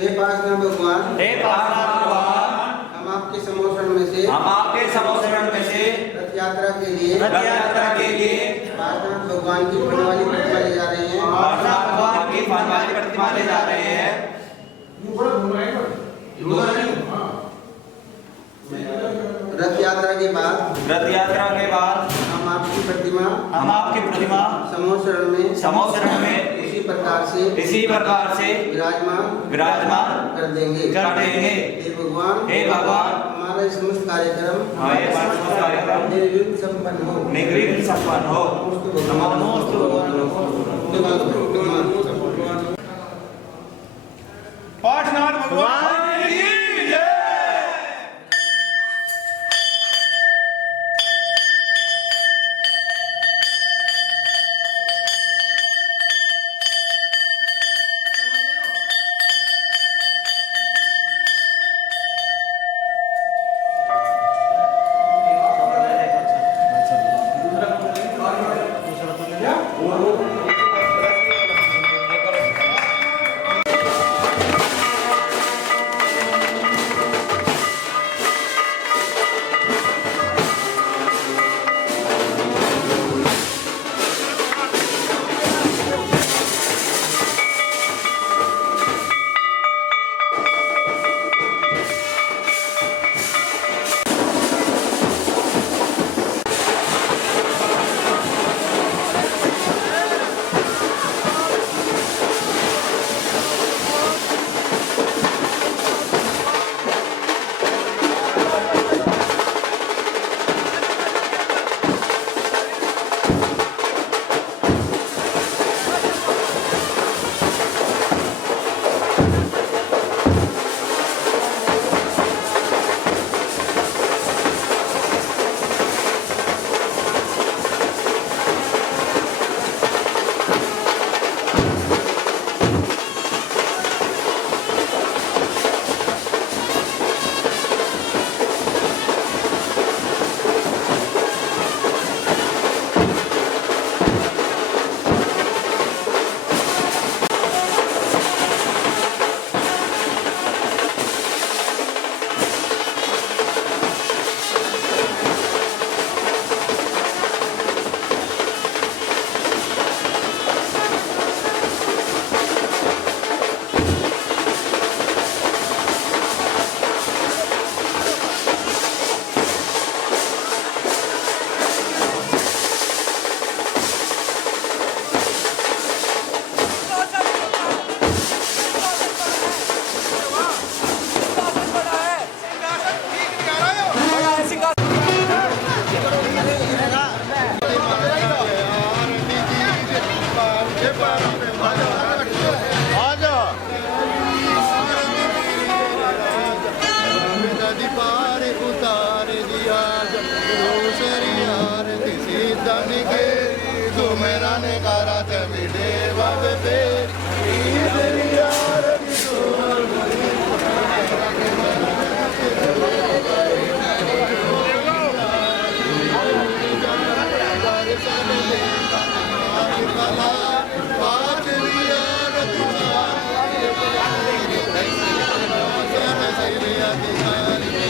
हे पार्षद भगवान, हे पार्षद भगवान, हम आपके समोषण में से रथ यात्रा के लिए पार्षद भगवान की बनने वाली प्रतिमा ले जा रहे हैं। रथ यात्रा के बाद हम आपकी प्रतिमा समोषण में इसी प्रकार से विराजमान कर देंगे। हे भगवान, हमारा ये समस्त कार्यक्रम निर्विघ्न संपन्न हो। नमोस्तु भगवान। पार्षद भगवान की जय।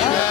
Yeah.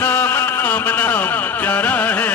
नाम नाम प्यारा है।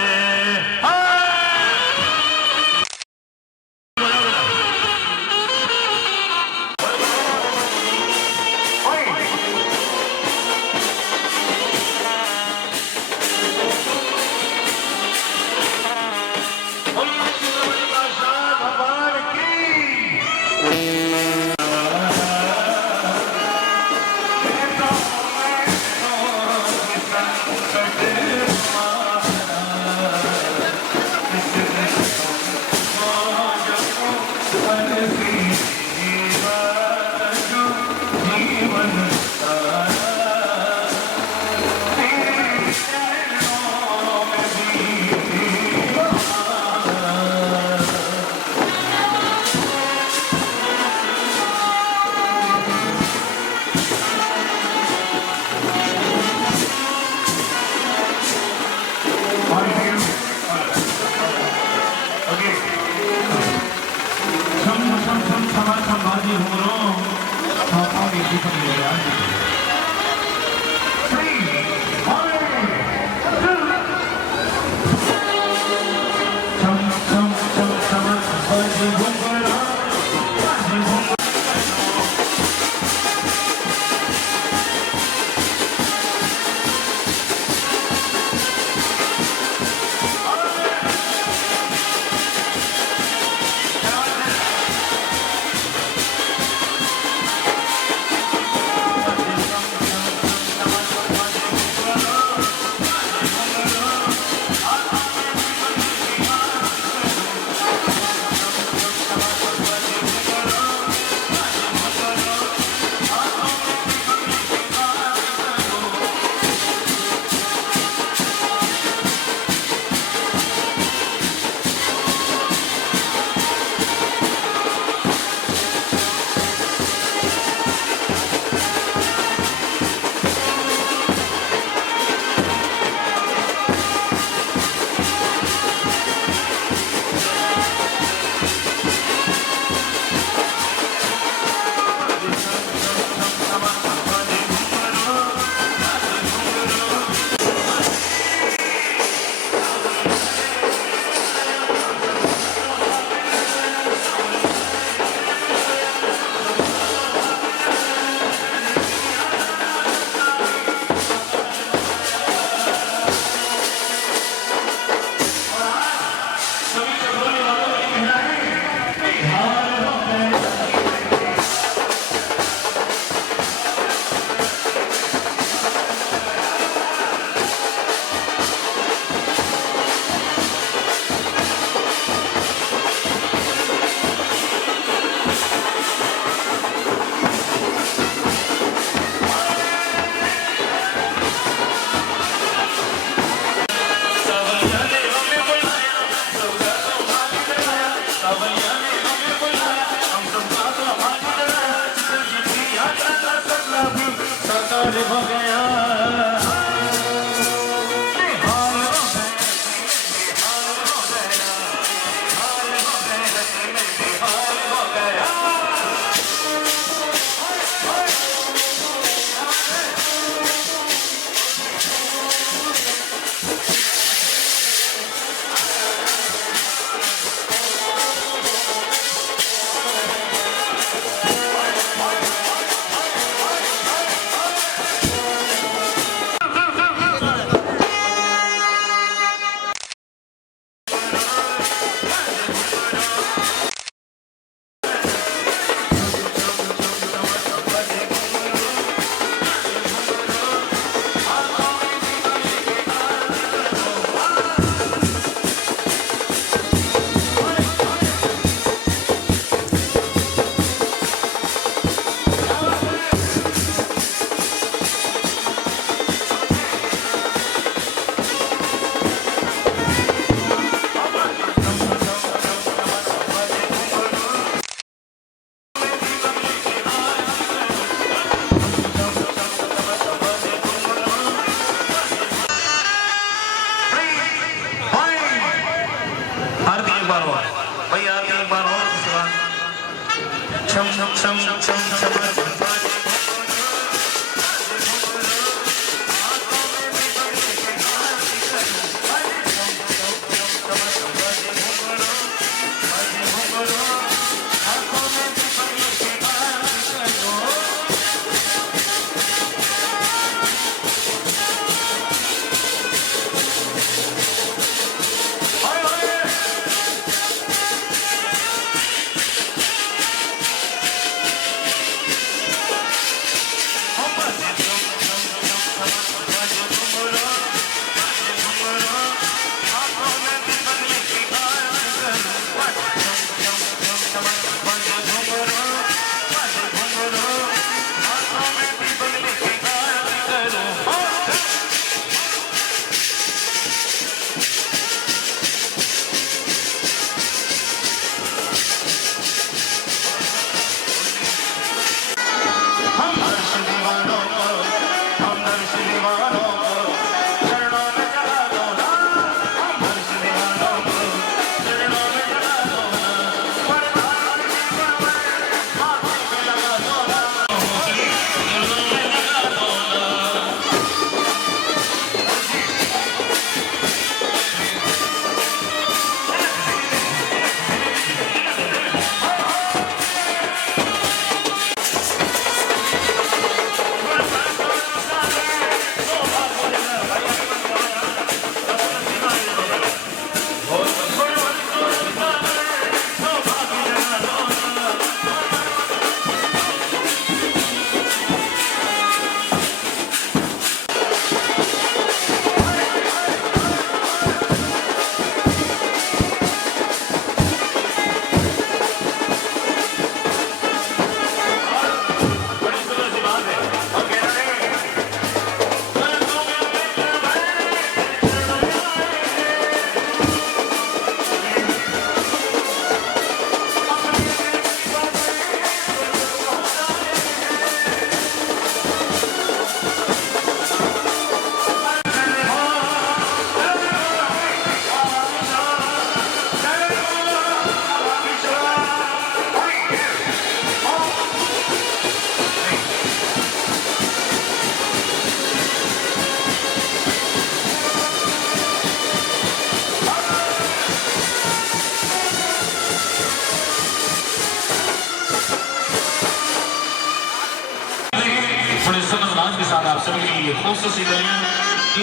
आप सभी की खुसूसी दलियां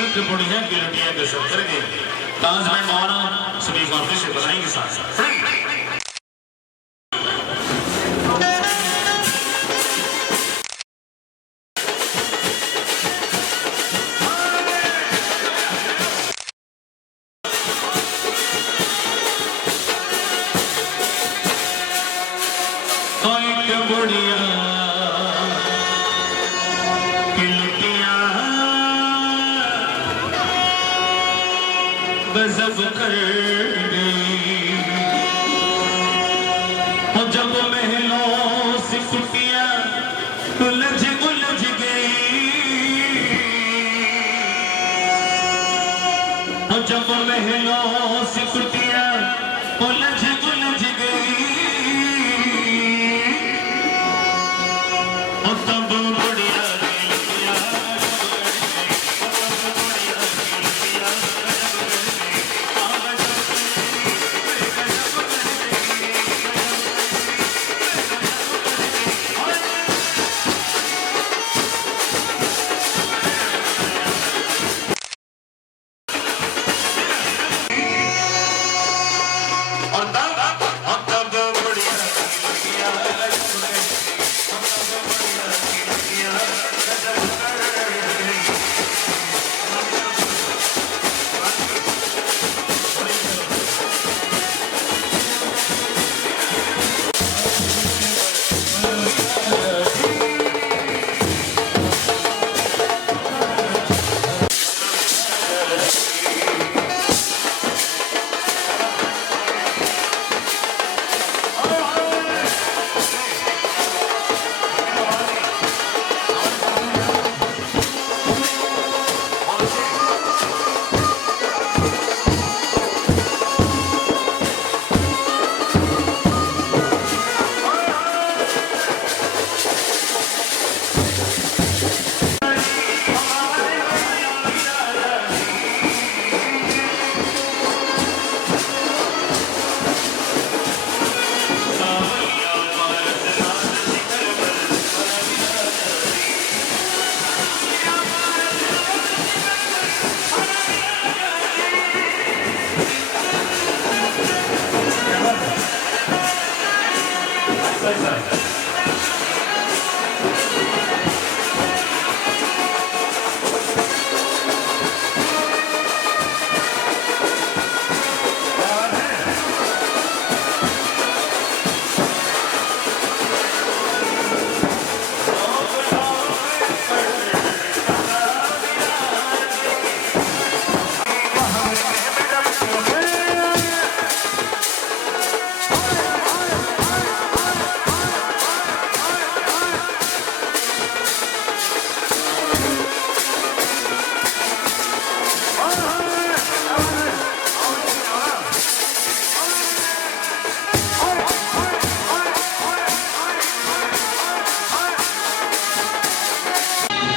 एक बढ़िया की लड़ियां के सब करेंगे ताजमहल मौना सभी काफी से बनाएंगे साथ साथ गजब कर गई जब महलों से कुटियां उलझ गई जब महलों से कुटियां उलझ गई तब बढ़िया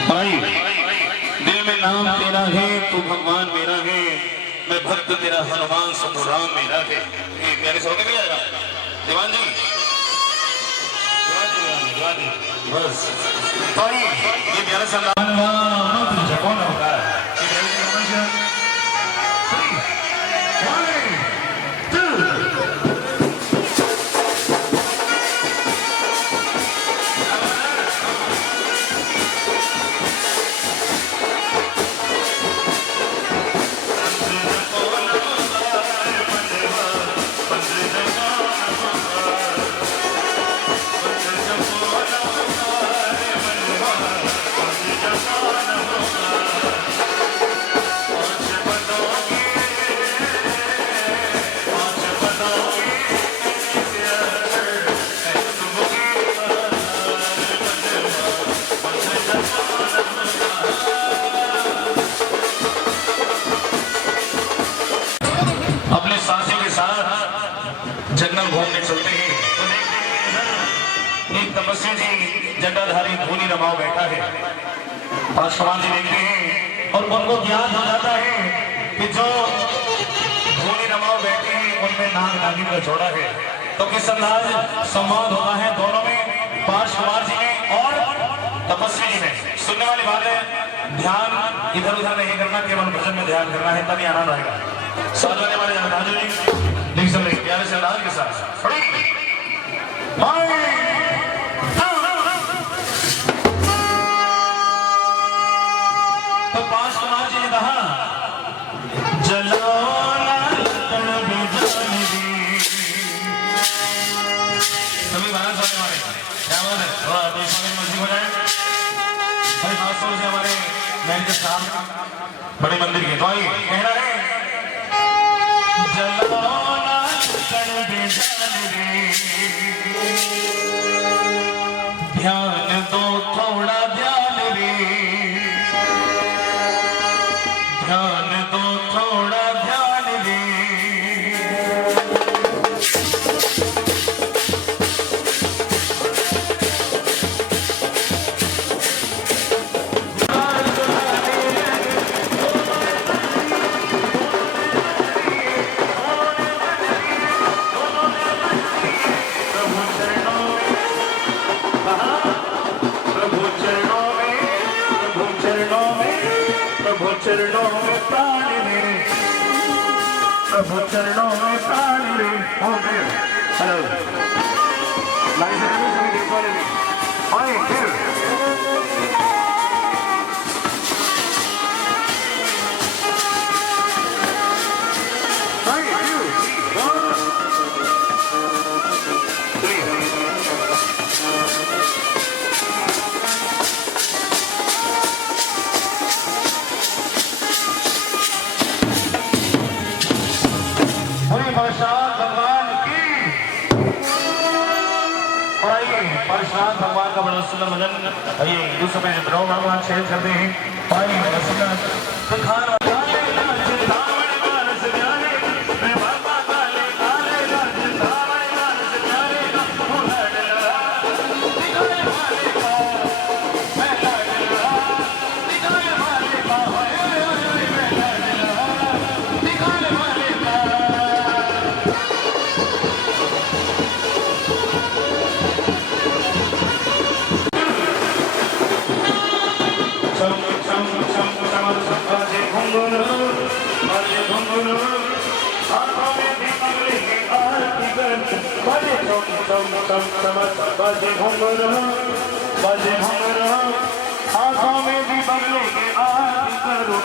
भाई दिल में नाम तेरा है तू भगवान मेरा है, मैं भक्त तेरा हनुमान सतो राम मेरा है। ये प्यारे सौ के भी आएगा दीवान जी, बस भाई ये प्यारे सलाम कौन होता है। अपने साथी के साथ जंगल घूमने चलते हैं तो एक तपस्वी जी जटाधारी धूनी रमाओ बैठा है। पार्श्वनाथ जी देखते हैं और उनको ज्ञान हो जाता है कि जो धूनी रमाओ बैठे हैं उनमें नाग नागिन का जोड़ा है। तो किस अंदाज संवाद होता है दोनों में, पार्श्वनाथ जी में और तपस्वी जी में। सुनने वाली बात है, ध्यान इधर उधर नहीं करना, केवल भजन में ध्यान करना है, तभी आनंद आएगा। साथ वाले हमारे राजू जी देख सकते हैं प्यारे से अंदाज के साथ तो पार्श्वनाथ जी ने कहा जलो सभी बात सुनने वाले क्या बात है, थोड़ा मस्जिद हो जाए भाई। खासतौर से हमारे महल के साथ बड़े मंदिर के तो आइए कहना है ध्यान दो थोड़ा ध्यान रे, ध्यान दो थोड़ा ध्यान रे। चरणों में प्राण रे, प्रभु चरणों में प्राण रे। हेलो लाइन से सभी देख वाले आए फिर परशुराम भगवान का बड़ा सुंदर भजन ये दूसरे पे द्रौ भगवान शेयर करते हैं। टम टमक बजे घुंघरू बजे घुंघरू आंखों में भी बगले के आरती करो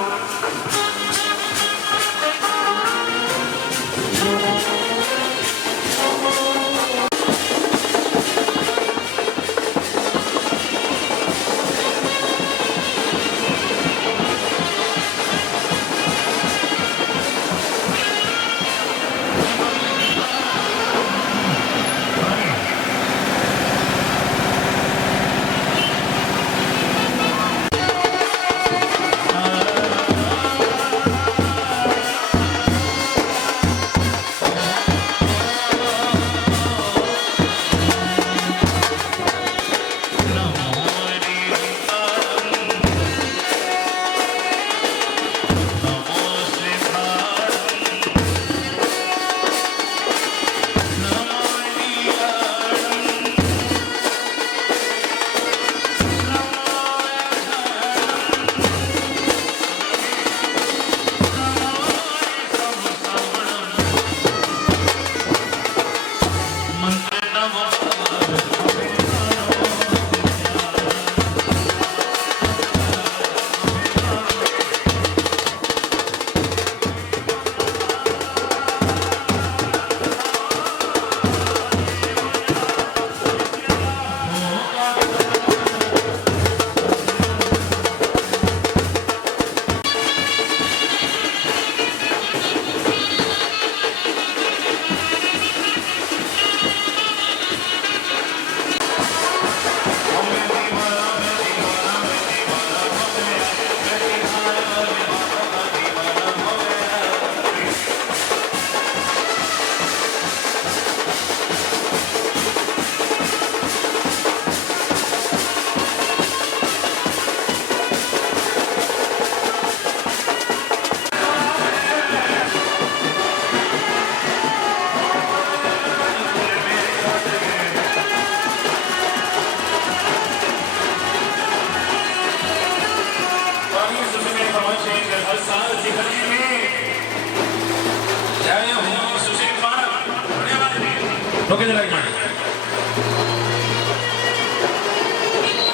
ओके जरा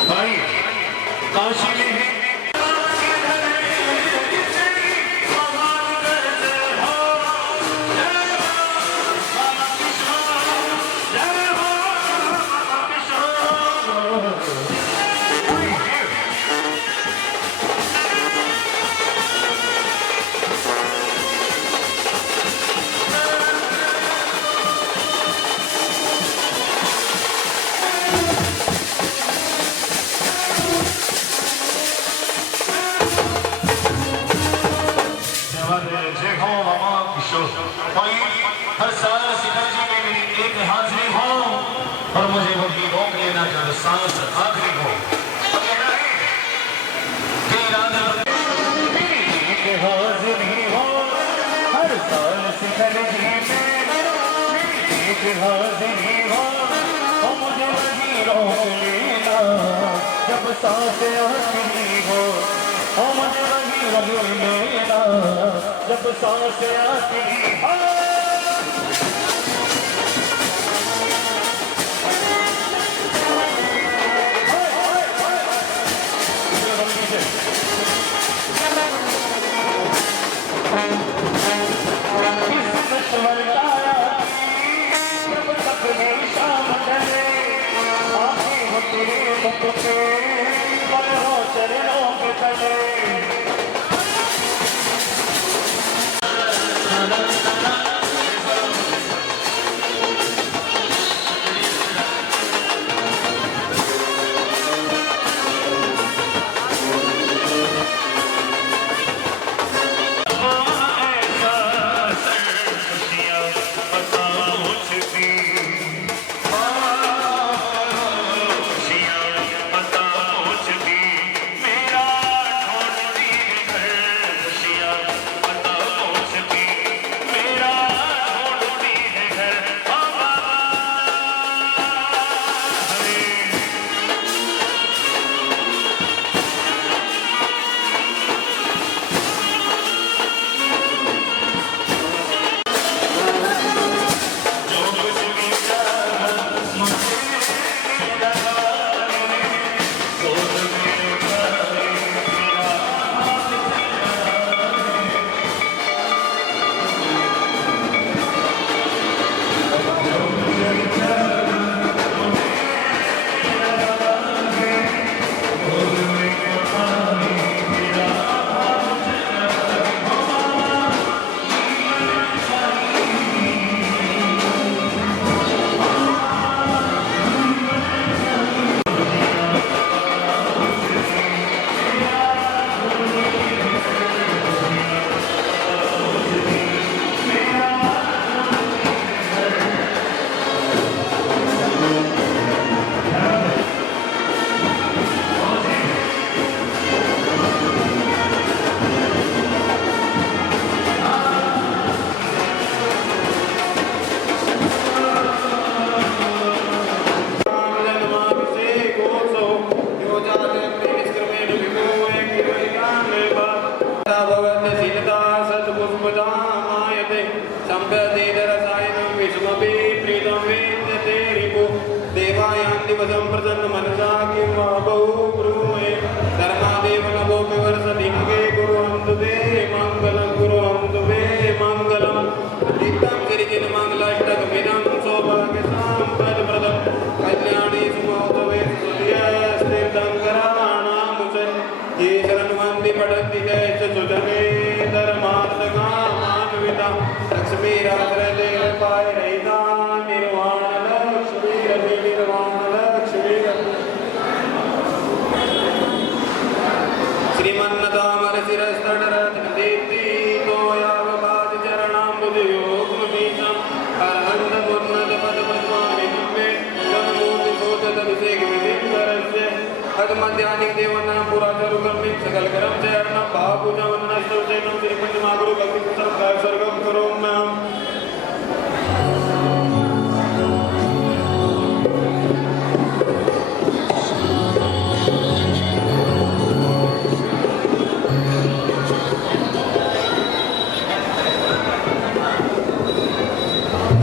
भाई काशी में है हर साल सीता जी में मेरी एक हाजिरी हो और मुझे वही रोक लेना जब सांस आखिरी हो एक हाजिरी हो हर साल सीता जी में एक हाजिरी हो और मुझे वही रोक लेना जब सांस आखिरी हो और मुझे वही रोक लेना जब सांस आखिरी हो वजं प्रसन्न मनसा किं वा बहु ब्रूमे धर्मादेव नभोपि वर्षति नगे कुर्वन्तु ते मङ्गलं कुर्वन्तु ते मङ्गलं नित्यं गिरिजिन मङ्गलाष्टकमिदं सौभाग्यसाम्प्रदप्रदं कल्याणी सुमहोत्सवे सुधियस्तीर्थङ्कराणामुचन् ये शरणवन्ति पठन्ति जयश्च सुजने धर्मार्थकामान्विता लक्ष्मीरात्रदेव पाय रहिता निर्वाण लक्ष्मी रवि निर्वाण लक्ष्मी श्रीमन्नतामर शिरस्तडरत्न दीप्ति तोयावपाद चरणाम्बुजयोगममीशं अरहन्त मुन्नत पद पद्मानि नम्बे तन्मूर्ति सोचत अभिषेक विधिकरस्य अधमध्यानिक देवना पुराचरु कर्मिक सकल करम चरण भापूजा वन्नस्तव चैनम श्री पंचमागुरु भक्ति सर्वकार सर्गम करोम्यहम्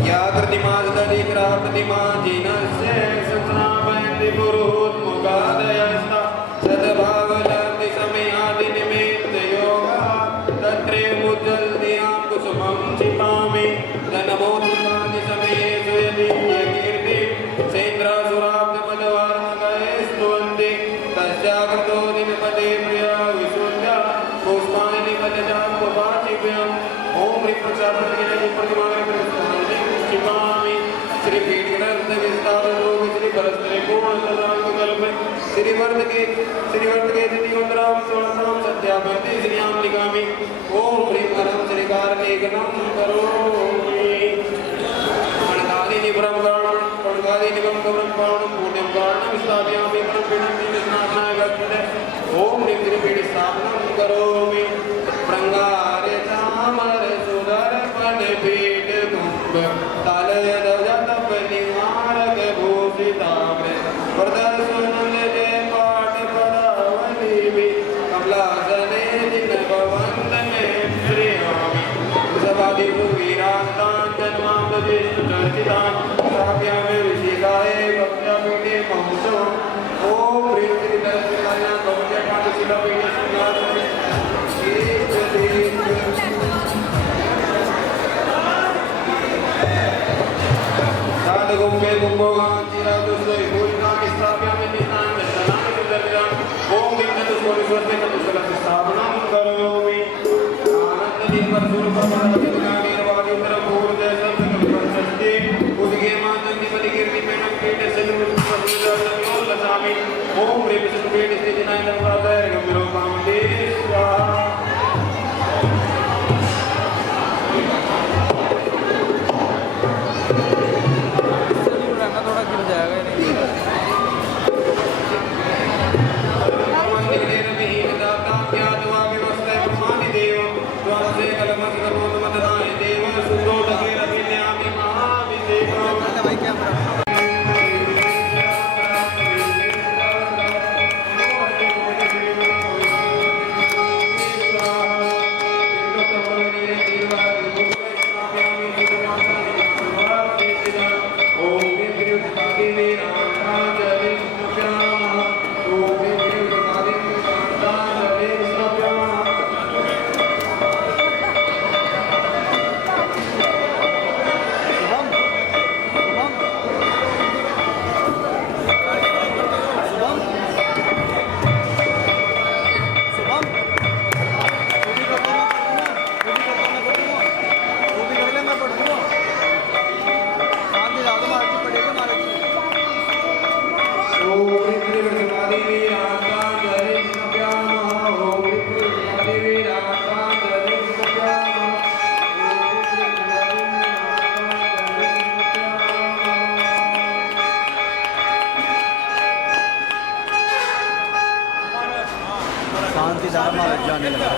या प्रतिमा ददि ग्रह प्रतिमा जिनस्य संस्नापयन्ति पुरुहूतमुखादयस्ता सद्भावलब्धि समयादि निमित्त योगा तत्रैवोज्ज्वलधियां कुसुमं क्षिपामि धनमोत्थानि समये सुयदीयकीर्ति सेन्द्रासुराब्धपदवार्णकये स्तुवन्ति तस्याकृतो दिनपदे प्रिया विशुद्धा पुष्पाणि पदजापवाचिभ्यम् ॐ ह्रीं प्रसादगिरि प्रतिमानि क्षिपामि श्री पीठग्रंथ विस्तार लोक श्री बरस्त्रे पूर्ण सदांग कल्प श्री वर्त के तिथि उन्द्राम सोलसाम सत्यापन्ति श्री आम लिखामि ओम ह्रीं परम श्री कार्तिकनम करोमि अणकादि निब्रह्म कारणं कणकादि निगम कवरं पावनं पुण्यं कारणं स्थापयामि परमपीठं स्नानाय गच्छते ओम ह्रीं श्री पीठ स्थापनं करोमि प्रंगारे चामर सुदर्पण पीठ कुंभ तालय दजतप निवारक भूषिताम्र प्रदर्शनं जय पाठ पदावली भी कमलासने जिन भवन्दने श्रियामि सभादि भूगिरास्तान् जन्मान्तजेषु चर्चितान् स्थापयामि ऋषिकाय भक्त्यापीठे महोत्सवम् ॐ ह्रीं श्री दर्शनाय भक्त्यपाठशिलापीठे सिंहासने साधुगुम्बे गुम्बोगांचिरादुस्वै भूरिकामि स्थापयामि निष्ठां दर्शनामि सुदर्शनां ॐ विघ्नदुष्वरिस्वर्ते चतुष्फलस्थापनं करोमि आनन्ददीपस्वरूपपदाधिकारीर्वादितरपूर्वजय सत्सङ्गविपश्यन्ति उद्गे मातन्दिपदिकीर्तिपेणं पीठशैलसामि ॐ ह्रीं विष्णुपीठस्थितिनाय नमः गम्भीरोपामते स्वाहा शांति धर्म जाने लगा।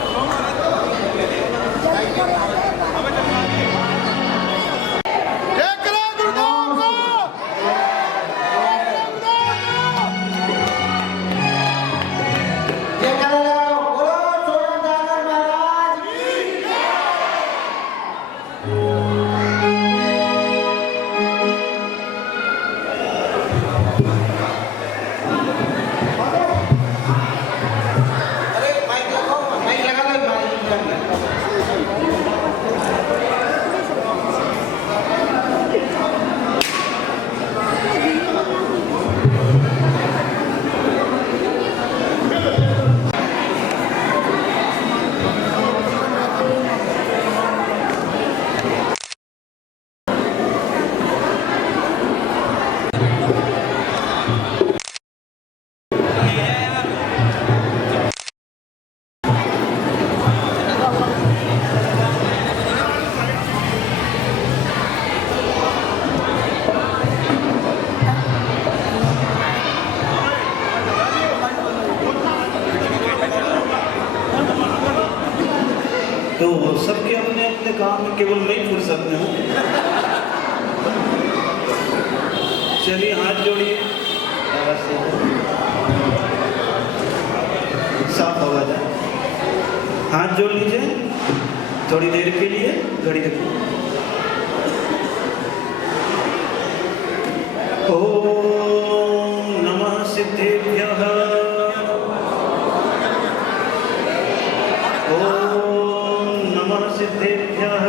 काम में केवल मैं ही फुर्सत में हूँ। चलिए हाथ जोड़िए, साफ होगा जाए। हाथ जोड़ लीजिए थोड़ी देर के लिए, घड़ी देखो। ओम नमः सिद्धेभ्यः, ओम नमः सिद्धेभ्यः,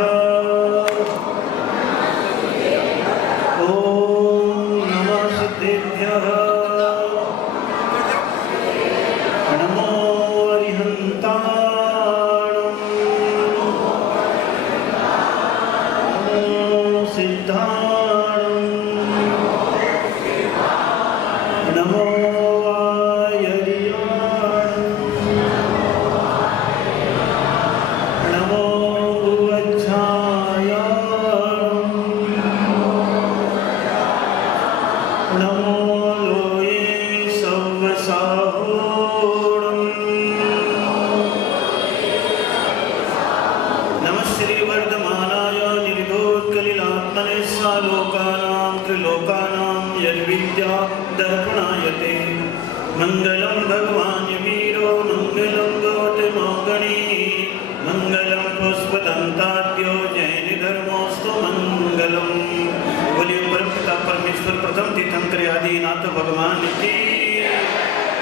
ओम नमः सिद्धेभ्यः। नमो अरिहन्ताणं, नमो सिद्धाणं, नमो वायरियाणं, नमो भुवच्छायाणं, नमो लोये सव्वसाहोणं, नमः श्रीवर्धमानाय निर्दोत्कलिलात्मने सालोकानां त्रिलोकानां यद्विद्या दर्पणायते। मङ्गलं भगवान् वीरो, मङ्गलं गौतमो गणेः, मङ्गलं पुष्पदन्ताद्यो जैनधर्मोऽस्तु मङ्गलम्। बोलिए परमपिता परमेश्वर प्रथम तीर्थंकर आदिनाथ भगवान की,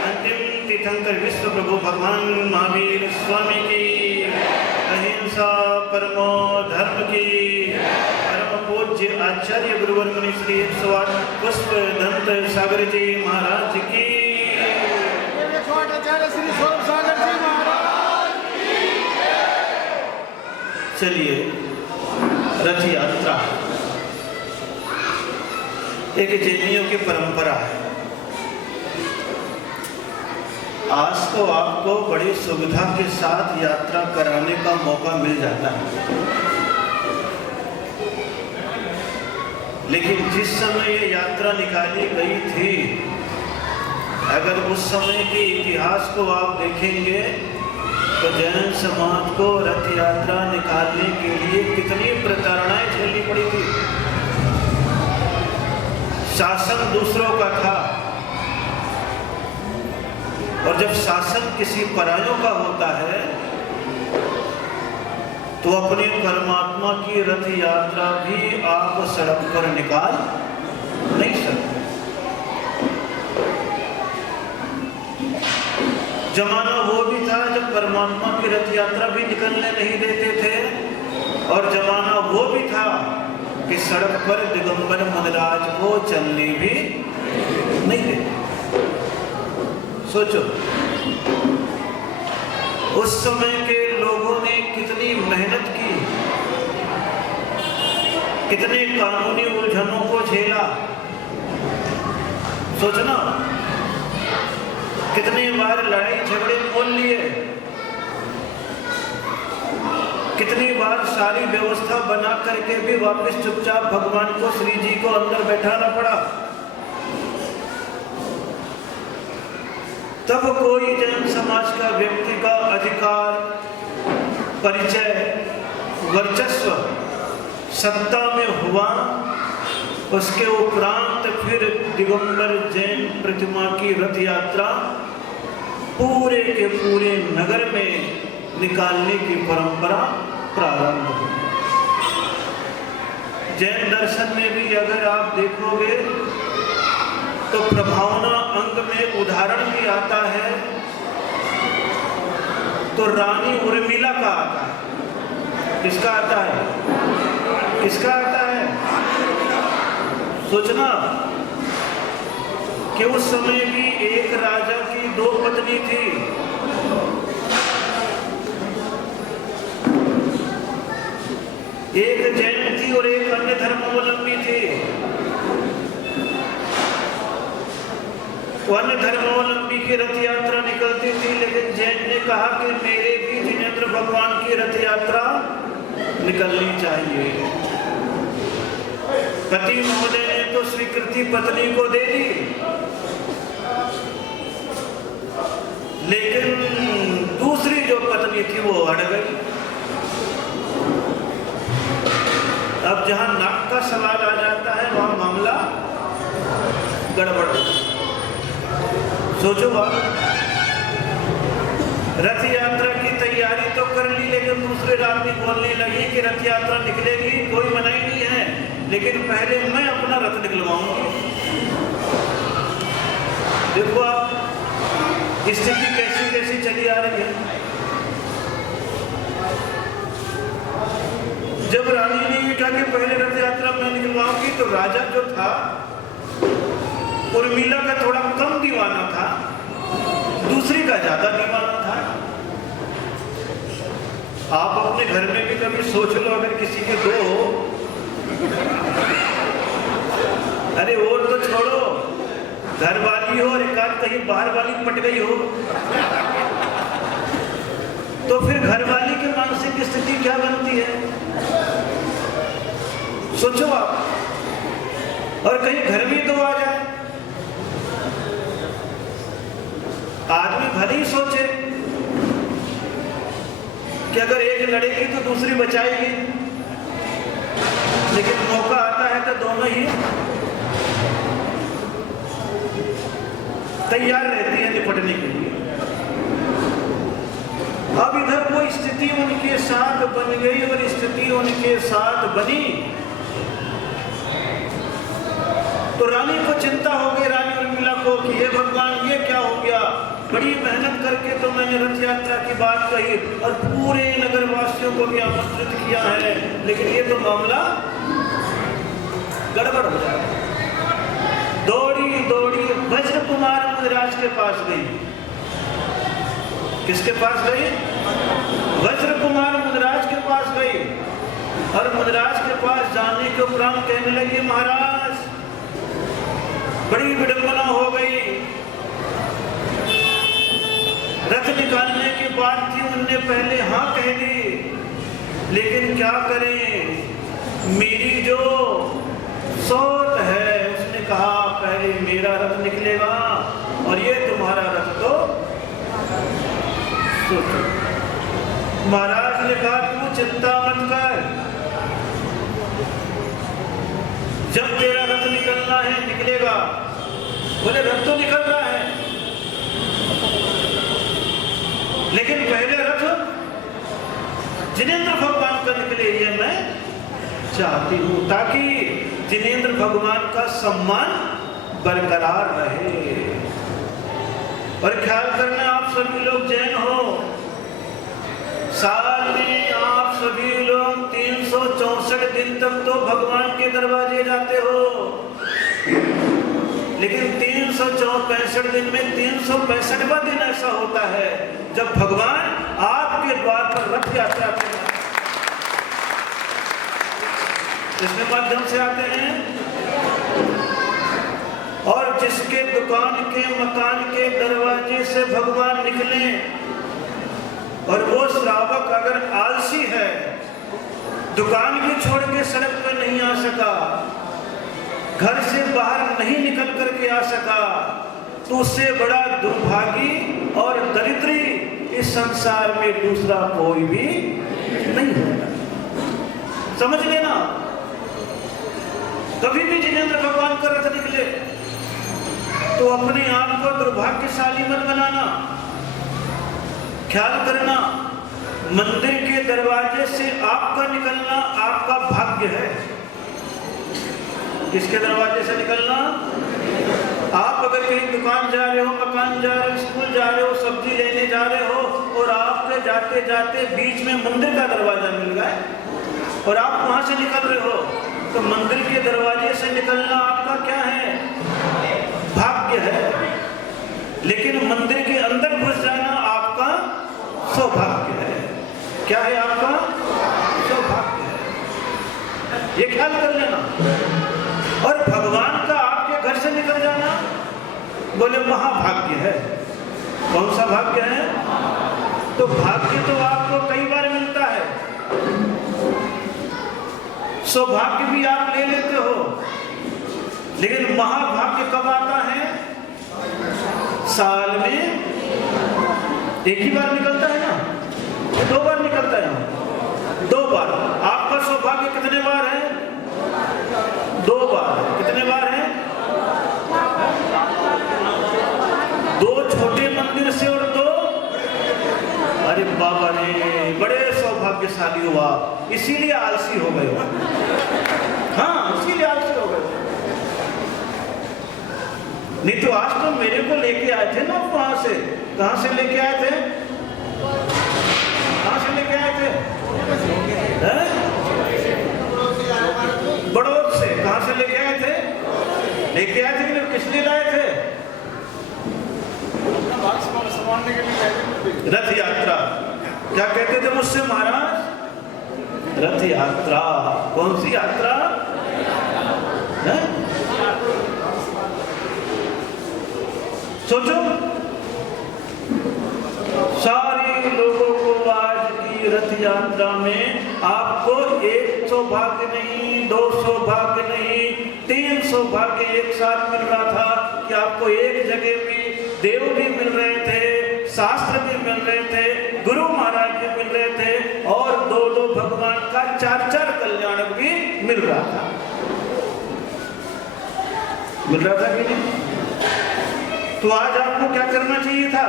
अंतिम तीर्थंकर विश्व प्रभु भगवान महावीर स्वामी की, अहिंसा परमो धर्म की, परम पूज्य आचार्य गुरुवर मुनि श्री 108 पुष्प दंत सागर जी महाराज की। श्री स्वरूप सागर जी महाराज। चलिए रथ यात्रा एक जैनियों की परंपरा है। आज तो आपको बड़ी सुविधा के साथ यात्रा कराने का मौका मिल जाता है, लेकिन जिस समय ये यात्रा निकाली गई थी, अगर उस समय के इतिहास को आप देखेंगे तो जैन समाज को रथ यात्रा निकालने के लिए कितनी प्रताड़नाएं झेलनी पड़ी थी। शासन दूसरों का था, और जब शासन किसी परायों का होता है तो अपने परमात्मा की रथ यात्रा भी आप सड़क पर निकाल नहीं सकते। जमाना वो भी था जब परमात्मा की रथ यात्रा भी निकलने नहीं देते थे, और जमाना वो भी था कि सड़क पर दिगंबर मनराज को चलने भी नहीं देते। सोचो उस समय के लोगों ने कितनी मेहनत की, कितने कानूनी उलझनों को झेला। सोचना कितनी बार लड़ाई झगड़े मोल लिए, कितनी बार सारी व्यवस्था बना करके भी वापस चुपचाप भगवान को, श्री जी को अंदर बैठाना पड़ा। तब कोई जैन समाज का व्यक्ति का अधिकार, परिचय, वर्चस्व सत्ता में हुआ, उसके उपरांत फिर दिगंबर जैन प्रतिमा की रथ यात्रा पूरे के पूरे नगर में निकालने की परंपरा प्रारंभ हुई। जैन दर्शन में भी अगर आप देखोगे तो प्रभावना अंग में उदाहरण भी आता है, तो रानी उर्मिला का आता है। किसका आता है? किसका आता है? सोचना कि उस समय भी एक राजा की 2 पत्नी थी। एक जैन थी और एक अन्य धर्मावलंबी थी। अन्य धर्मावलंबी की रथ यात्रा निकलती थी, लेकिन जैन ने कहा कि मेरे भी जिनेंद्र भगवान की रथ यात्रा निकलनी चाहिए। पति महोदय ने तो स्वीकृति पत्नी को दे दी, लेकिन दूसरी जो पत्नी थी वो अड़ गई। का सवाल आ जाता है वहां मामला गड़बड़। सोचो आप, रथ यात्रा की तैयारी तो कर ली, लेकिन दूसरे आदमी बोलने लगी कि रथ यात्रा निकलेगी, कोई मनाही नहीं है, लेकिन पहले मैं अपना रथ निकलवाऊंगी। देखो आप स्थिति कैसी कैसी चली आ रही है। जब रानी ने ये कहा कि पहले रथ यात्रा मैं निकलवाऊंगी, तो राजा जो था उर्मिला का थोड़ा कम दीवाना था, दूसरी का ज्यादा दीवाना था। आप अपने घर में भी कभी सोच लो, अगर किसी के दो, अरे और तो छोड़ो, घर वाली हो और एक आध कहीं बाहर वाली पट गई हो, तो फिर घर वाली की मानसिक स्थिति क्या बनती है, सोचो आप। और कहीं घर में तो आ जाए, आदमी भले ही सोचे कि अगर एक लड़ेगी तो दूसरी बचाएगी, लेकिन मौका आता है तो दोनों ही तैयार रहती है निपटने के लिए। अब इधर वो स्थिति उनके साथ बन गई, और स्थिति उनके साथ बनी तो रानी को चिंता हो गई, रानी उर्मिला को, कि हे भगवान ये क्या हो गया, बड़ी मेहनत करके तो मैंने रथ यात्रा की बात कही और पूरे नगर वासियों को भी आमंत्रित किया है, लेकिन ये तो मामला गड़बड़ हो जाएगा। दौड़ी दौड़ी वज्र कुमार मुद्राज के पास गई। किसके पास गई? वज्र कुमार मुद्राज के पास गई, और मुद्राज के पास जाने के उपरांत कहने लगी, महाराज बड़ी विडंबना हो गई, रथ निकालने की बात थी, उनने पहले हाँ कह दी, लेकिन क्या करें, मेरी जो सोच है उसने कहा पहले मेरा रथ निकलेगा, और ये तुम्हारा रथ तो सोचो। महाराज ने कहा तू चिंता मत कर, जब तेरा रथ निकलना है निकलेगा। बोले रथ तो निकल रहा है, लेकिन पहले रथ जिनेंद्र भगवान का निकले, ये मैं चाहती हूं, ताकि जिनेंद्र भगवान का सम्मान बरकरार रहे। और ख्याल करना, आप सभी लोग जैन हो, साल में आप सभी लोग 364 दिन तक तो भगवान के दरवाजे जाते हो, लेकिन 365 दिन में 365वां दिन ऐसा होता है जब भगवान आपके द्वार पर रथ यात्रा करते हैं। इसके माध्यम से आते हैं, और जिसके दुकान के मकान के दरवाजे से भगवान निकले, और वो श्रावक अगर आलसी है, दुकान भी छोड़ के सड़क पर नहीं आ सका, घर से बाहर नहीं निकल करके आ सका, तो उससे बड़ा दुर्भागी और दरिद्री इस संसार में दूसरा कोई भी नहीं है। समझ लेना, कभी भी जिनेंद्र भगवान का रथ निकले तो अपने आप को दुर्भाग्यशाली मत बनाना। ख्याल करना, मंदिर के दरवाजे से आपका निकलना आपका भाग्य है। किसके दरवाजे से निकलना? आप अगर कहीं दुकान जा रहे हो, मकान जा रहे हो, स्कूल जा रहे हो, सब्जी लेने जा रहे हो, और आपके जाते जाते बीच में मंदिर का दरवाजा मिल गया और आप वहां से निकल रहे हो, तो मंदिर के दरवाजे से निकलना आपका क्या है? भाग्य है। लेकिन मंदिर के अंदर घुस जाना आपका सौभाग्य है। क्या है? आपका सौभाग्य है। ये ख्याल कर लेना। और भगवान का आपके घर से निकल जाना, बोले महाभाग्य है। कौन सा भाग्य है? तो भाग्य तो आपको कई बार मिलता है, सौभाग्य भी आप ले लेते हो, लेकिन महाभाग्य कब आता है? साल में एक ही बार निकलता है ना, 2 बार निकलता है ना, 2 बार। आपका सौभाग्य कितने बार है? अरे बाबा रे, बड़े सौभाग्यशाली हुआ, इसीलिए आलसी हो गए। हाँ, इसीलिए आलसी हो गए। नहीं तो आज तो मेरे को लेके आए थे ना वहां से। कहां से लेके आए थे? कहां से लेके आए थे? बड़ौद से। कहां से लेके आए थे? लेके आए थे कि किस लिए लाए थे? रथ यात्रा। क्या कहते थे मुझसे महाराज? रथ यात्रा। कौन सी यात्रा है? सोचो, सारे लोगों को आज की रथ यात्रा में आपको 1 सौभाग्य नहीं, 2 सौभाग्य नहीं, 3 सौभाग्य एक साथ मिल रहा था कि आपको एक जगह भी देव भी मिल रहे थे, शास्त्र भी मिल रहे थे, गुरु महाराज भी मिल रहे थे, और 2-2 भगवान का 4-4 कल्याण भी मिल रहा था। मिल रहा था कि नहीं? तो आज आपको क्या करना चाहिए था?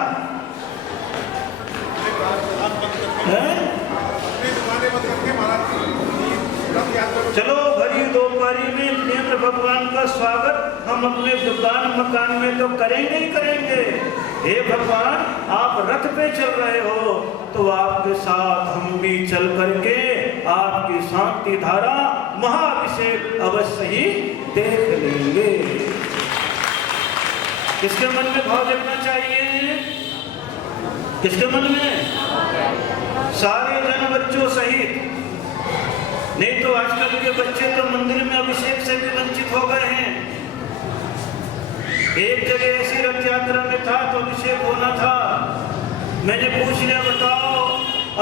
चलो भरी दोपहरी में जिनेंद्र भगवान का स्वागत हम अपने दुकान मकान में तो करेंगे ही करेंगे। हे भगवान, आप रथ पे चल रहे हो तो आपके साथ हम भी चल करके आपकी शांति धारा महाअभिषेक अवश्य ही देख लेंगे। किसके मन में भाव जगना चाहिए? किसके मन में? सारे जन बच्चों सहित। नहीं तो आजकल के बच्चे तो मंदिर में अभिषेक से भी वंचित हो गए हैं। एक जगह ऐसी रथ यात्रा में था तो अभिषेक होना था। मैंने पूछ लिया, बताओ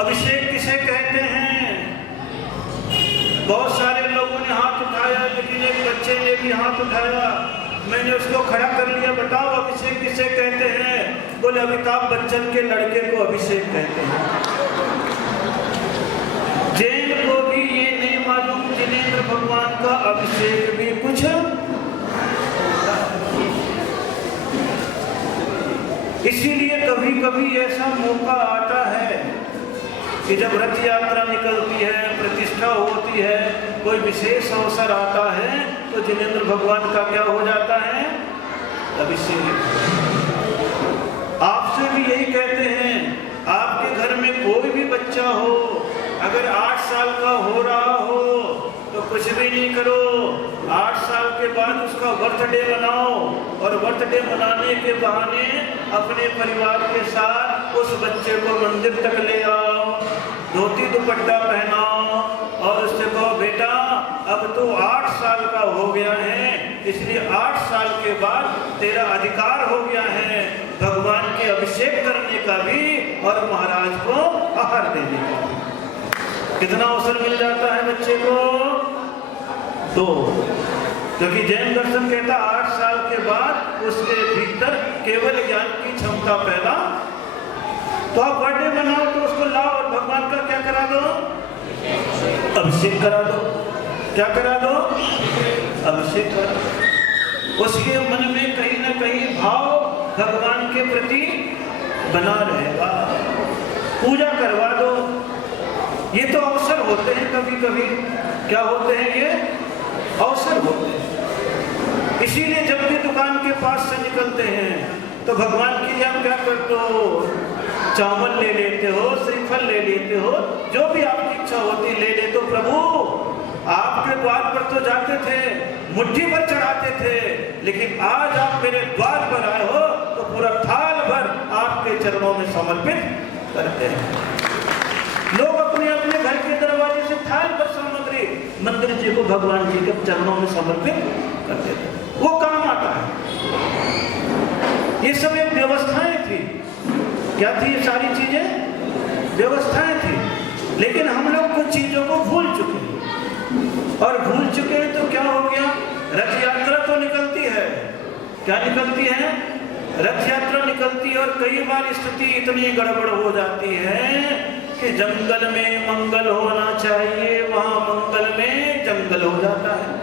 अभिषेक किसे कहते हैं? बहुत सारे लोगों ने हाथ उठाया, लेकिन एक बच्चे ने भी हाथ उठाया। मैंने उसको खड़ा कर लिया, बताओ अभिषेक किसे कहते हैं? बोले अमिताभ बच्चन के लड़के को अभिषेक कहते हैं। जैन को भी ये नहीं मालूम जिनेंद्र भगवान का अभिषेक भी कुछ। इसीलिए कभी कभी ऐसा मौका आता है कि जब रथ यात्रा निकलती है, प्रतिष्ठा होती है, कोई विशेष अवसर आता है तो जिनेंद्र भगवान का क्या हो जाता है? अभिषेक। आपसे भी यही कहते हैं, आपके घर में कोई भी बच्चा हो, अगर 8 साल का हो रहा हो तो कुछ भी नहीं करो, 8 साल के बाद उसका बर्थडे मनाओ, और बर्थडे मनाने के बहाने अपने परिवार के साथ उस बच्चे को मंदिर तक ले आओ, धोती दुपट्टा पहनाओ और उससे कहो, बेटा अब तो 8 साल का हो गया है, इसलिए 8 साल के बाद तेरा अधिकार हो गया है भगवान के अभिषेक करने का भी और महाराज को आहार देने का। कितना अवसर मिल जाता है बच्चे को? 2। क्योंकि जैन दर्शन कहता 8 साल के बाद उसके भीतर केवल ज्ञान की क्षमता पैदा। तो आप बर्थडे मनाओ तो उसको लाओ और भगवान का क्या करा दो? अभिषेक करा दो। क्या करा दो? अभिषेक करा दो। उसके मन में कहीं ना कहीं भाव भगवान के प्रति बना रहेगा। पूजा करवा दो। ये तो अवसर होते हैं, कभी कभी क्या होते हैं? ये अवसर होते हैं। इसीलिए जब भी दुकान के पास से निकलते हैं तो भगवान के लिए आप क्या करते हो? चावल ले लेते हो, श्रीफल ले लेते हो, जो भी आपकी इच्छा होती ले लेते हो। प्रभु आपके द्वार पर तो जाते थे, मुट्ठी पर चढ़ाते थे, लेकिन आज आप मेरे द्वार पर आए हो तो पूरा थाल भर आपके चरणों में समर्पित करते हैं। लोग अपने अपने घर के दरवाजे से थाल भर सामग्री मंदिर जी को, भगवान जी के चरणों में समर्पित करते थे। वो काम आता है। ये सब एक व्यवस्थाएं थी। क्या थी? ये सारी चीजें व्यवस्थाएं थी। लेकिन हम लोग कुछ चीजों को भूल चुके हैं, और भूल चुके हैं तो क्या हो गया? रथ यात्रा तो निकलती है। क्या निकलती है? रथ यात्रा निकलती है, और कई बार स्थिति इतनी गड़बड़ हो जाती है कि जंगल में मंगल होना चाहिए, वहां मंगल में जंगल हो जाता है।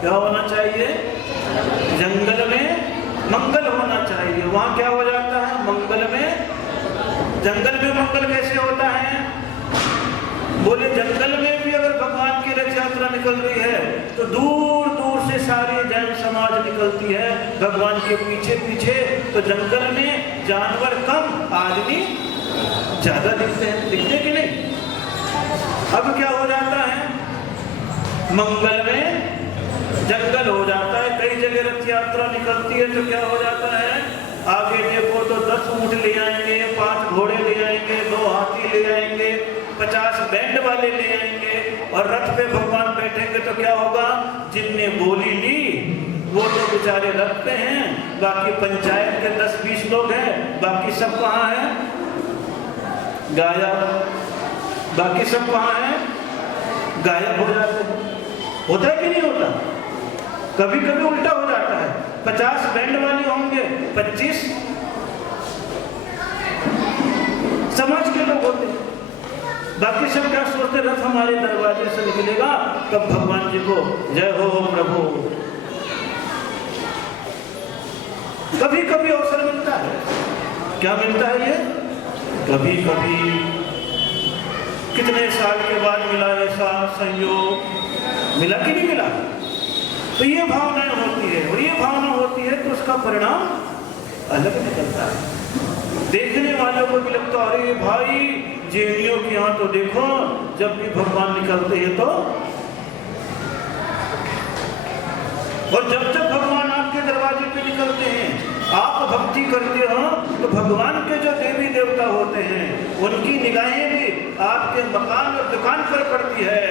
क्या होना चाहिए? जंगल में मंगल होना चाहिए, वहां क्या हो जाता है? मंगल में जंगल में मंगल कैसे होता है? बोले जंगल में भी अगर भगवान की रथ यात्रा निकल रही है तो दूर दूर से सारी जैन समाज निकलती है भगवान के पीछे पीछे। तो जंगल में जानवर कम, आदमी ज्यादा दिखते कि नहीं? अब क्या हो जाता है, मंगल में जंगल हो जाता है, कई जगह रथ यात्रा निकलती है तो क्या हो जाता है, आगे देखो तो 10 ऊंट ले आएंगे, 5 घोड़े ले आएंगे, 2 हाथी ले आएंगे, 50 बैंड वाले ले आएंगे और रथ पे भगवान बैठेंगे। तो क्या होगा, जिनने बोली ली वो तो बेचारे रथ पे हैं, बाकी पंचायत के 10-20 लोग हैं, बाकी सब कहाँ हैं, गायब। बाकी सब कहाँ हैं, गायब हो जाते हैं। होता है कि नहीं होता? कभी कभी उल्टा हो जाता है, 50 बैंड वाले होंगे, 25 समाज के लोग होते हैं। बाकी सब क्या सोचते, रथ हमारे दरवाजे से निकलेगा तब भगवान जी को जय हो प्रभु। कभी कभी अवसर मिलता है, क्या मिलता है ये, कभी कभी कितने साल के बाद मिला ऐसा संयोग, मिला कि नहीं मिला? तो ये भावनाएं होती है और ये भावना होती है तो उसका परिणाम अलग निकलता है। देखने वालों को भी लगता है अरे भाई जैनियों के यहाँ तो देखो जब भी भगवान निकलते हैं तो, और जब जब भगवान आपके दरवाजे पे निकलते हैं आप भक्ति करते हो तो भगवान के जो देवी देवता होते हैं उनकी निगाहें भी आपके मकान और दुकान पर पड़ती है।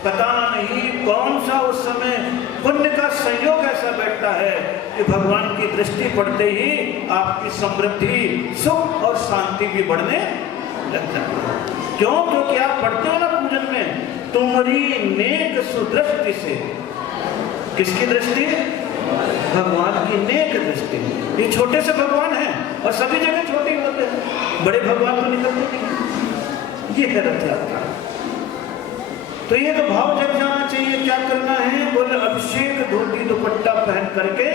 पता नहीं कौन सा उस समय पुण्य का संयोग ऐसा बैठता है कि भगवान की दृष्टि पड़ते ही आपकी समृद्धि, सुख और शांति भी बढ़ने लग जाती है। क्यों? क्योंकि आप पढ़ते हो ना पूजन में, तुम्हारी नेक सुदृष्टि से। किसकी दृष्टि? भगवान की नेक दृष्टि। ये छोटे से भगवान हैं और सभी जगह छोटे होते हैं, बड़े भगवान तो निकलते नहीं। ये है रथ यात्रा। तो ये तो भाव जग जाना चाहिए। क्या करना है? बोले अभिषेक धोती दुपट्टा पहन करके,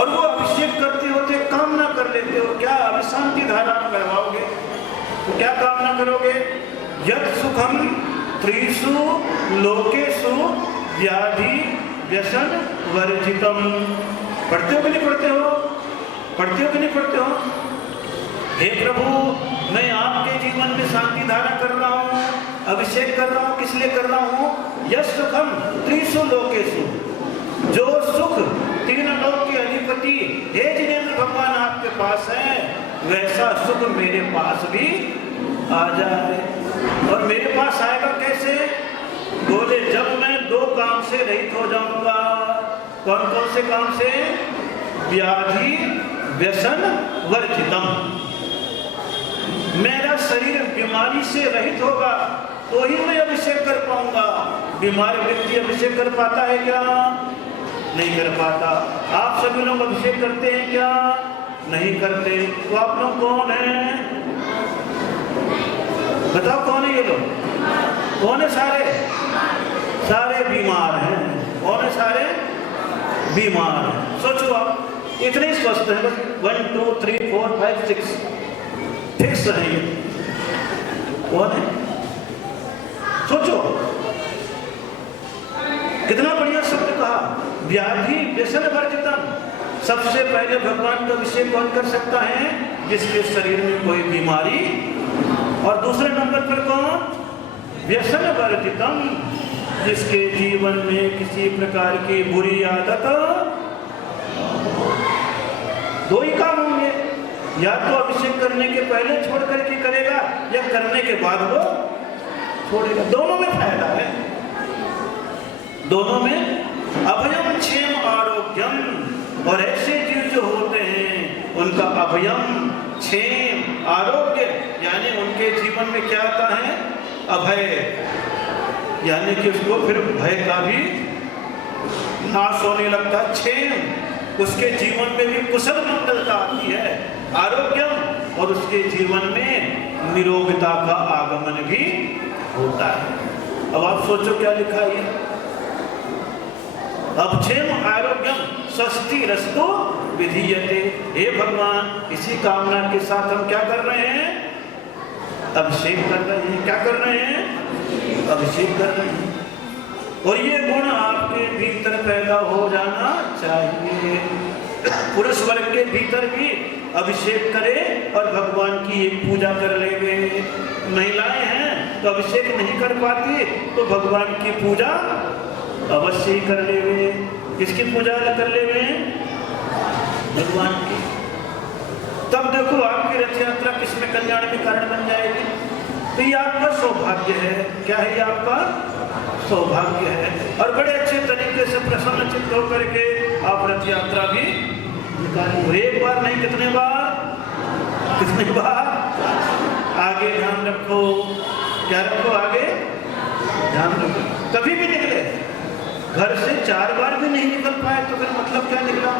और वो अभिषेक करते होते कामना कर लेते हो, क्या अभी शांति धारा बहवाओगे तो क्या कामना करोगे? यद सुखम त्रिषु लोकेषु व्याधि व्यसन वर्जितम। पढ़ते हो कि नहीं पढ़ते हो? पढ़ते हो कि नहीं पढ़ते हो? हे प्रभु मैं आपके जीवन में शांति धारा कर रहा हूँ, अभिषेक कर रहा हूँ। किस लिए कर रहा हूँ? यश सुखम त्रिषु लोकेषु, जो सुख 3 लोक के अधिपति हे जिनेंद्र भगवान आपके पास है, वैसा सुख मेरे पास भी आ जाए। और मेरे पास आएगा कैसे? बोले जब मैं 2 काम से रहित हो जाऊंगा। कौन कौन से काम से? व्याधि व्यसन वर्जितम। मेरा शरीर बीमारी से रहित होगा तो ही मैं अभिषेक कर पाऊंगा। बीमार व्यक्ति अभिषेक कर पाता है क्या? नहीं कर पाता। आप सभी लोग अभिषेक करते हैं क्या? नहीं करते। तो आप लोग कौन हैं? बताओ कौन है ये लोग? कौन है? सारे सारे बीमार हैं। कौन है? सारे बीमार हैं। सोचो आप, इतने स्वस्थ हैं, बस 1 2 3 4 5 6 फिक्स है। कौन है? सोचो कितना बढ़िया शब्द कहा, व्याधि व्यसन वर्जितम। सबसे पहले भगवान का अभिषेक कौन कर सकता है? जिसके शरीर में कोई बीमारी। और दूसरे नंबर पर कौन? व्यसन वर्जितम, जिसके जीवन में किसी प्रकार की बुरी आदत। 2 ही काम होंगे, या तो अभिषेक करने के पहले छोड़ करके करेगा या करने के बाद वो छोड़ेगा। दोनों में फायदा है, दोनों में। अभयम क्षेम आरोग्यम। और ऐसे जीव जो होते हैं उनका अभयम क्षेम आरोग्य, यानी उनके जीवन में क्या आता है? अभय, यानी कि उसको फिर भय का भी नाश होने लगता। क्षेम, उसके जीवन में भी कुशल मंगलता आती है। आरोग्यम, और उसके जीवन में निरोगता का आगमन भी होता है। अब आप सोचो क्या लिखा है? अब क्षेम आरोग्यम स्वस्ति रस्तो विधीयते। हे भगवान, इसी कामना के साथ हम क्या कर रहे हैं? अभिषेक कर रहे हैं। क्या कर रहे हैं? अभिषेक कर रहे हैं। और ये गुण आपके भीतर पैदा हो जाना चाहिए। पुरुष वर्ग के भीतर भी अभिषेक करे और भगवान की एक पूजा कर लेवे। महिलाएं हैं तो अभिषेक नहीं कर पाती तो भगवान की पूजा अवश्य ही कर लेवे। किसकी पूजा कर लेवे? भगवान की। तब देखो आपकी रथ यात्रा किसमें कल्याण में कारण बन जाएगी। तो ये आपका सौभाग्य है। क्या है? ये आपका सौभाग्य है। और बड़े अच्छे तरीके से प्रसन्नचित्त होकर के आप रथ यात्रा भी निकालिए। एक बार नहीं, कितने बार? कितने बार? आगे ध्यान रखो। क्या रखो? आगे ध्यान रखो। कभी भी निकले घर से 4 बार भी नहीं निकल पाए तो फिर मतलब क्या निकला?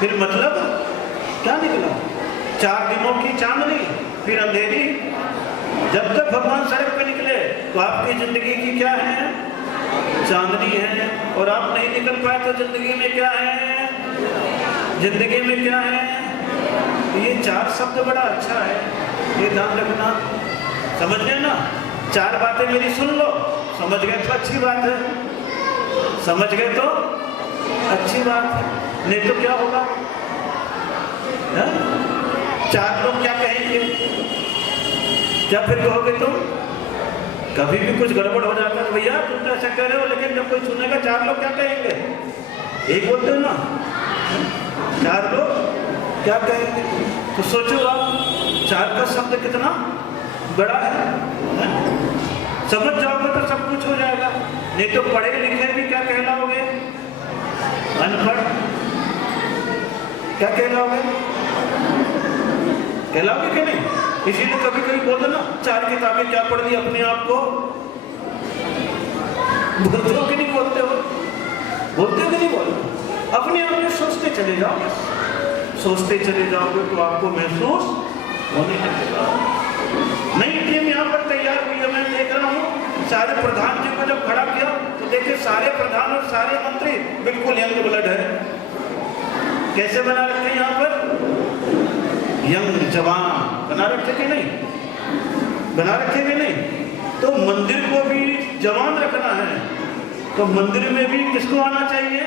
फिर मतलब क्या निकला? 4 दिनों की चांदनी फिर अंधेरी। जब तक भगवान सड़क पे निकले तो आपकी जिंदगी की क्या है? चांदनी है। और आप नहीं निकल पाए तो जिंदगी में क्या है? जिंदगी में क्या है? ये 4 शब्द बड़ा अच्छा है, ये ध्यान रखना। समझ गए ना? 4 बातें मेरी सुन लो, समझ गए तो अच्छी बात है, समझ गए तो अच्छी बात है। नहीं तो क्या होगा? 4 लोग क्या कहेंगे? क्या फिर कहोगे तुम? कभी भी कुछ गड़बड़ हो जाता है, भैया तुम तो ऐसा कह रहे हो, लेकिन जब कोई सुनेगा 4 लोग क्या कहेंगे? एक बोलते हो ना, 4 लोग क्या कहेंगे? तो सोचो आप 4 का शब्द कितना बड़ा है? समझ जाओगे तो सब कुछ हो जाएगा। नहीं तो पढ़े लिखे भी क्या कहलाओगे? अनपढ़। क्या कहलाओगे? कहलाओगे कि नहीं? इसीलिए कभी कभी बोलते ना 4 किताबें क्या पढ़ दी अपने आप को। बोलते हो कि नहीं बोलते हो? बोलते हो कि नहीं बोलते? अपने आप में सोचते चले जाओ। सोचते चले जाओगे तो आपको महसूस होने लगेगा। नई टीम यहाँ पर तैयार हुई है। मैं देख रहा हूँ सारे प्रधान जी को जब खड़ा किया तो देखिए सारे प्रधान और सारे मंत्री बिल्कुल यंग ब्लड है। कैसे बना रखे हैं यहाँ पर? यंग जवान बना रखे कि नहीं? बना रखे कि नहीं? तो मंदिर को भी जवान रखना है तो मंदिर में भी किसको आना चाहिए?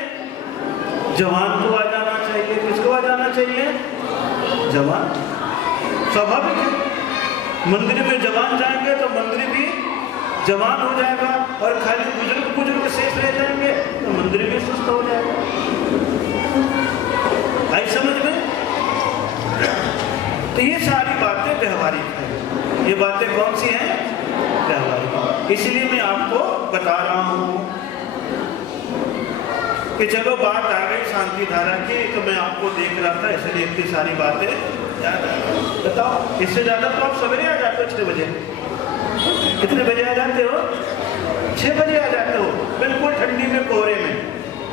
जवान को आ जाना चाहिए। किसको आ जाना चाहिए? जवान। स्वाभाविक है, मंदिर में जवान जाएंगे तो मंदिर भी जवान हो जाएगा और खाली बुजुर्ग शेष रह जाएंगे तो मंदिर भी सुस्त हो जाएगा। आई समझ में? तो ये सारी बातें व्यवहारिक हैं। ये बातें कौन सी हैं? व्यवहारिक। इसलिए मैं आपको बता रहा हूं कि चलो बात आ गई शांति धारा की, तो मैं आपको देख रहा था इसलिए इतनी सारी बातें याद आ गई। बताओ, इससे ज्यादा तो आप सवेरे आ जाते हो 6 बजे। कितने बजे आ जाते हो? 6 बजे आ जाते हो, बिल्कुल ठंडी में कोहरे में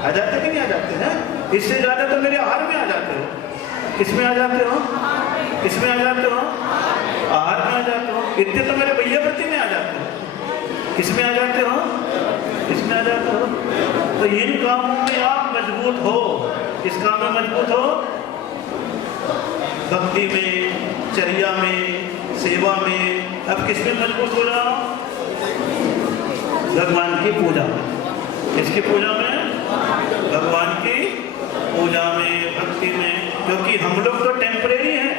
आ जाते कि नहीं आ जाते हैं? इससे ज्यादा तो मेरे आहार में आ जाते हो। किसमें आ जाते हो? किसमें आ जाते हो? आहार में आ जाते हो। इतने तो मेरे भैया प्रति में आ जाते हो। किसमें आ जाते हो? किसमें आ जाते हो? तो इन कामों में आप मजबूत हो। किस काम में मजबूत हो? भक्ति में, चर्या में, सेवा में। अब किसमें मजबूत हो जाओ? भगवान की पूजा में। किसकी पूजा में? भगवान की पूजा में, भक्ति में। क्योंकि हम लोग तो टेम्परेरी हैं,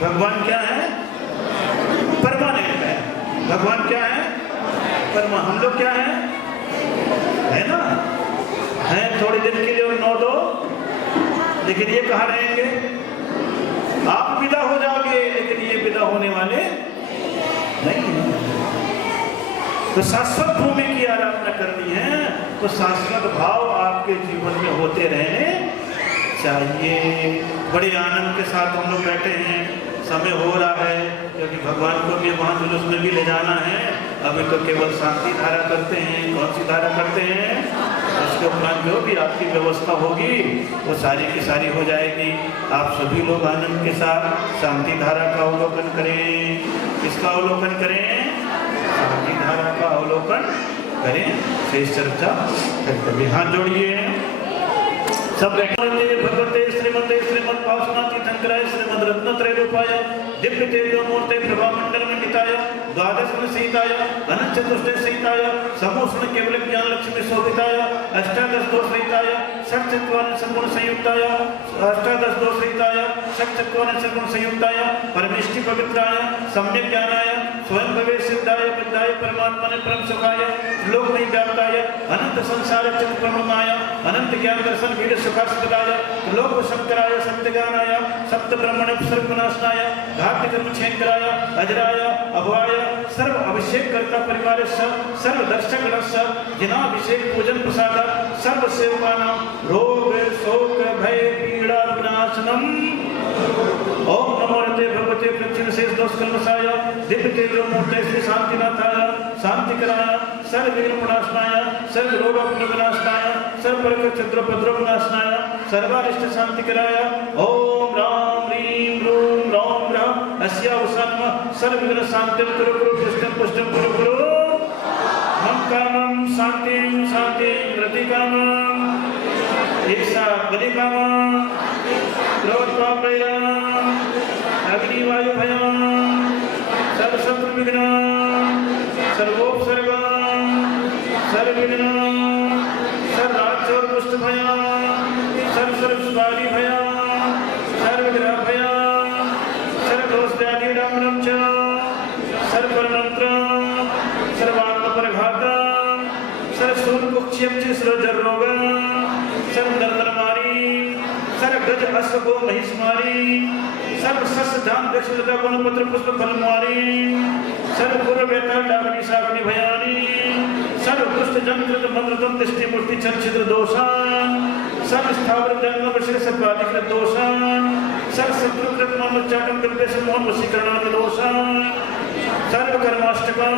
भगवान क्या है? परमानेंट है। भगवान क्या है? हम लोग क्या है? है ना? है थोड़े दिन के लिए और 9-2, लेकिन ये कहाँ रहेंगे? आप विदा हो जाओगे लेकिन ये विदा होने वाले नहीं है। तो शाश्वत भूमि की आराधना करनी है तो शाश्वत भाव आपके जीवन में होते रहने चाहिए। बड़े आनंद के साथ हम लोग बैठे हैं, समय हो रहा है क्योंकि भगवान को भी वहाँ जुलूस में भी ले जाना है। अभी तो केवल शांति धारा करते हैं। कौन सी धारा करते हैं? उसके उपरांत जो भी आपकी व्यवस्था होगी वो सारी की सारी हो जाएगी। आप सभी लोग आनंद के साथ शांति धारा का अवलोकन करें। किसका अवलोकन करें? शांति धारा का अवलोकन करें। शेष चर्चा करते हुए हाथ जोड़िए। सब भगवते श्रीमते श्रीमद पावसनाथी शंकराय श्रीमद रत्नत्रय रूपाय दिव्य तेजो मूर्ते प्रभा मंडल मंडिताय द्वादश सीताय अनंत चतुष्टय सहिताय समोष्ण केवल ज्ञान लक्ष्मी शोभिताय अष्टादश दोष रहिताय षट चत्वारिंश सगुण संयुक्ताय अष्टादश दोष रहिताय षट चत्वारिंश सगुण संयुक्ताय परमेष्टि पवित्राय सम्यक ज्ञानाय स्वयं भवे सिद्धाय बुद्धाय परमात्मने परम सुखाय लोकमय व्याप्ताय अनंत संसार चक्रप्रमाय अनंत ज्ञान दर्शन वीर सुखास्पदाय लोक शंकराय सत्यज्ञानाय सप्त ब्रह्मण सर्वनाशनाय घात कर्म छेंकराय अजराय अभवाय सर्व अभिषेक कर्ता परिवार सर्व दर्शक रस जिनाभिषेक पूजन प्रसाद सर्व सेवकानां रोग शोक भय पीड़ा विनाशनम ओम नमो रते भगवते प्रचिन शेष दोष कल्मषाय दिव्य तेजो मूर्ते श्री शांतिनाथाय शांतिकराय सर्व विघ्न प्रणाशनाय सर्व रोग विनाशनाय सर्व परक चंद्र भद्र विनाशनाय सर्वारिष्ट शांतिकराय ओम राम ह्रीं रूं रौं रः अस्यावसानम सर्व विघ्न शांतिं कुरु कुरु पुष्टं पुष्टं कुरु कुरु हम कामं शांतिं शांतिं प्रतिकामं एक साथ बलि कामं क्रोध पाप अग्नि वायु भयं सर्व शत्रु विघ्न सर्वोपसर्ग सर्व विघ्न सर्व राज्य और दुष्ट भयं सर्व सर्वस्वादी भयं सर्व ग्रह भयं सर्व दोष व्याधि डामरम च सर्व परमंत्र सर्वात्म परघातम सर्व सूर कुक्षियम च सर्व रोग सर्व नरनरमारी सर्व गज अश्व गो महिषमारी सर्व सस धाम वृक्ष लता वन पत्र पुष्प फलमारी सर्व पूर्व बेताल डागनी सागनी भयानी सर्व दुष्ट जंत्र मंत्रतम दृष्टि मूर्ति चलचित्र दोषान सर्व स्थावर जन्म वृक्ष सर्वाधिकृत दोषान सर्व शत्रुकृत मम चाटम कृपेश मोहन वशीकरणान दोषान सर्व कर्माष्टकम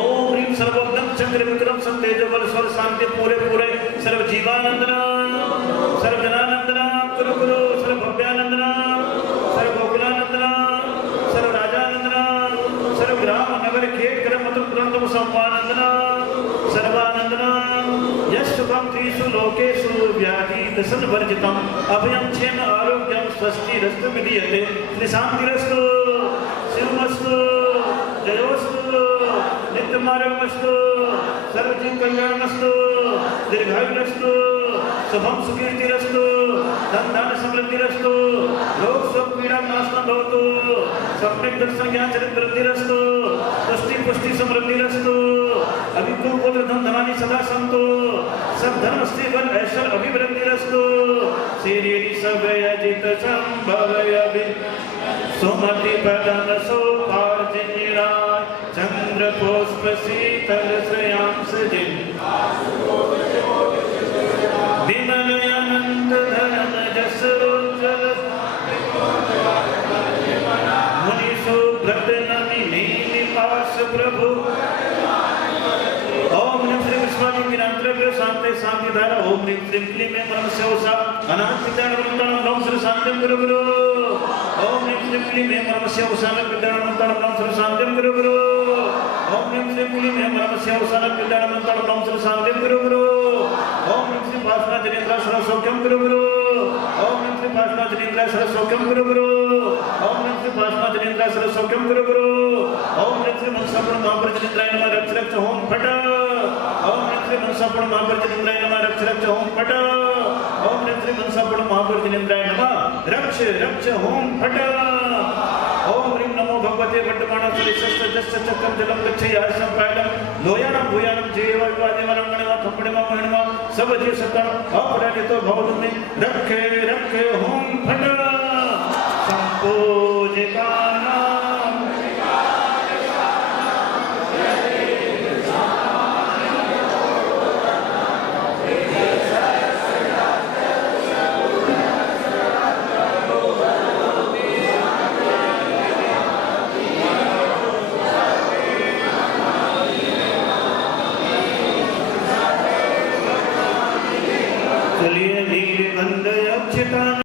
ओम ह्रीं सर्वोग्नं चक्र विक्रम संतेजो बल स्वर शांति पूरे पूरे सर्व जीवानंदना सर्व जनानंदना कुरु कुरु सर्व भव्यानंदना सर्व गोकुलानंदना सर्व राजानंदना सर्व ग्राम नगर खेत कर मत तुरंत सम्मानंदना सर्वानंदना यशुभम त्रिषु लोकेषु व्याधि दशन वर्जितम अभयं क्षेम आरोग्यम स्वस्ति रस्तु विधीयते निशांतिरस्तु शिवमस्तु जयोस्तु नित्यमार्गमस्तु सर्वजीव कल्याणमस्तु दीर्घायुरस्तु शुभम सुकीर्तिरस्तु धन धान समृद्धिरस्तु रोग शोक पीड़ा नाशनं भवतु सम्यक् दर्शन ज्ञान चरित्र वृद्धिरस्तु पुष्टि पुष्टि समृद्धिरस्तु अभिकुल पुत्र धन धनानि सदा सन्तु सब धर्म स्त्री बल ऐश्वर्य अभिवृद्धिरस्तु श्रीरि सभयजित संभवयभि सुमति पदन सौभार्जिनीराय चंद्र पुष्प शीतल श्रेयांश जिन विमल अनंत धन जस रोचल मुनि सुब्रत नमिनी निपास प्रभु ओम ह्रीं श्री विश्वानि विरांतरव्य शांति शांति धारा ओम ह्रीं श्रीं क्लीं में परम सेवसा अनाथ पिताणं नम श्री शांतिं गुरु गुरु ओम ह्रीं श्रीं क्लीं में परम सेवसा पिताणं नम श्री शांतिं गुरु गुरु ओम ह्रीं श्रीं क्लीं में परम सेवसा पिताणं नम श्री शांतिं गुरु गुरु ओम ह्रीं श्री पासना जनेन्द्र सर्व सौख्यं गुरु गुरु ओम ह्रीं श्री पासना जनेन्द्र सर्व सौख्यं गुरु गुरु ओम ह्रीं श्री पासना जनेन्द्र सर्व सौख्यं गुरु गुरु ओम ह्रीं श्री मनसापूर्ण महापुर जनेन्द्राय नमः रक्ष रक्ष होम फट ओम ह्रीं श्री मनसापूर्ण महापुर जनेन्द्राय नमः रक्ष रक्ष होम फट ओम ह्रीं श्री मनसापूर्ण महापुर जनेन्द्राय नमः रक्ष रक्ष होम फट ओम ह्रीं नमो भगवते वर्तमान श्रीशस्त्र जस्य चक्रम जलम गच्छया संपायलम लोयानम भूयानम जेव विवादिमरम गणवा थंपड़ेमा महिमा सब जीव सत्तम अपराजितो भवतुमे रखे रखे होम फट संपूर्ण